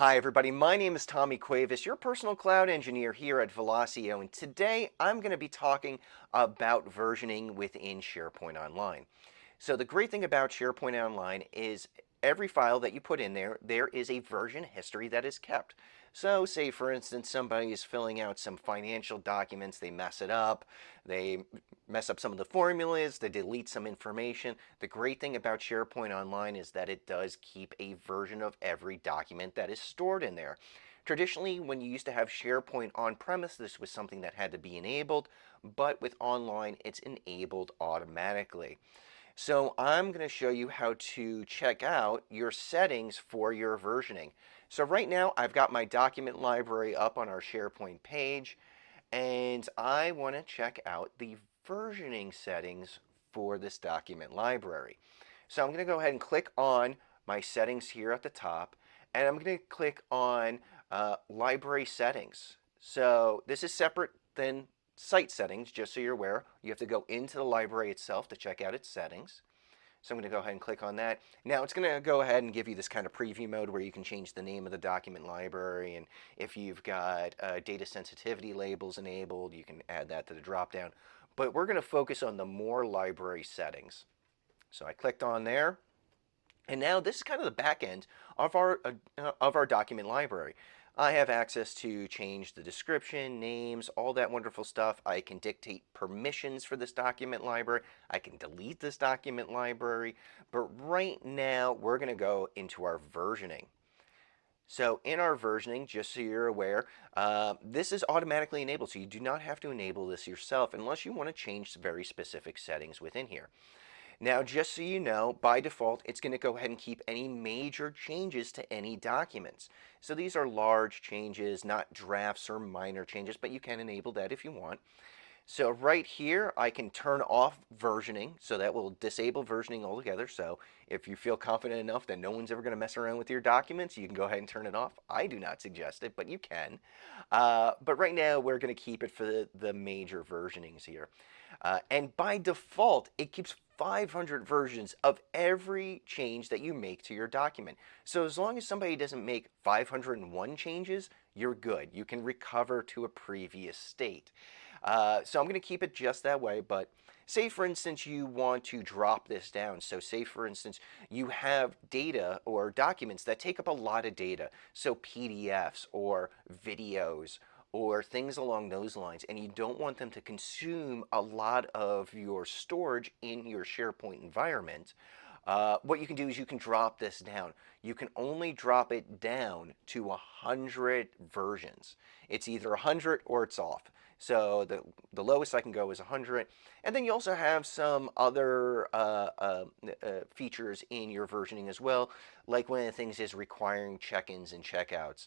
Hi everybody, my name is Tommy Cuevas, your personal cloud engineer here at Velosio, and today I'm going to be talking about versioning within SharePoint Online. So the great thing about SharePoint Online is every file that you put in there, there is a version history that is kept. So say for instance somebody is filling out some financial documents, they mess it up, they mess up some of the formulas, they delete some information. The great thing about SharePoint Online is that it does keep a version of every document that is stored in there. Traditionally, when you used to have SharePoint on-premise, this was something that had to be enabled, but with online, it's enabled automatically. So I'm going to show you how to check out your settings for your versioning. So right now I've got my document library up on our SharePoint page, and I want to check out the versioning settings for this document library. So I'm going to go ahead and click on my settings here at the top, and I'm going to click on library settings. So this is separate than site settings, just so you're aware. You have to go into the library itself to check out its settings. So I'm going to go ahead and click on that. Now it's going to go ahead and give you this kind of preview mode where you can change the name of the document library, and if you've got data sensitivity labels enabled, you can add that to the dropdown. But we're going to focus on the more library settings. So I clicked on there. And now this is kind of the back end of our document library. I have access to change the description, names, all that wonderful stuff. I can dictate permissions for this document library. I can delete this document library. But right now, we're going to go into our versioning. So in our versioning, just so you're aware, this is automatically enabled. So you do not have to enable this yourself unless you want to change some very specific settings within here. Now, just so you know, by default, it's going to go ahead and keep any major changes to any documents. So these are large changes, not drafts or minor changes, but you can enable that if you want. So right here, I can turn off versioning, so that will disable versioning altogether. So if you feel confident enough that no one's ever going to mess around with your documents, you can go ahead and turn it off. I do not suggest it, but you can. But right now, we're going to keep it for the major versionings here. And by default, it keeps 500 versions of every change that you make to your document. So as long as somebody doesn't make 501 changes, you're good. You can recover to a previous state. So I'm going to keep it just that way, but say for instance you want to drop this down. So say for instance you have data or documents that take up a lot of data, so PDFs or videos or things along those lines, and you don't want them to consume a lot of your storage in your SharePoint environment. What you can do is you can drop this down. You can only drop it down to 100 versions. It's either 100 or it's off. So the lowest I can go is 100. And then you also have some other features in your versioning as well. Like one of the things is requiring check-ins and checkouts.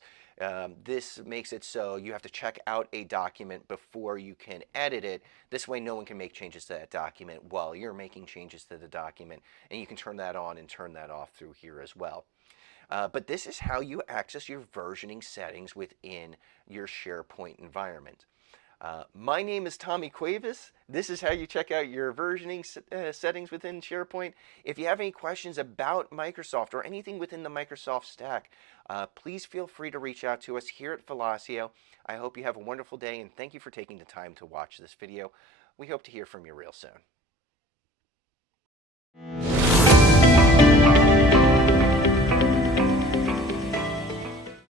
This makes it so you have to check out a document before you can edit it. This way no one can make changes to that document while you're making changes to the document. And you can turn that on and turn that off through here as well. But this is how you access your versioning settings within your SharePoint environment. My name is Tommy Cuevas. This is how you check out your versioning settings within SharePoint. If you have any questions about Microsoft or anything within the Microsoft stack, please feel free to reach out to us here at Velosio. I hope you have a wonderful day, and thank you for taking the time to watch this video. We hope to hear from you real soon.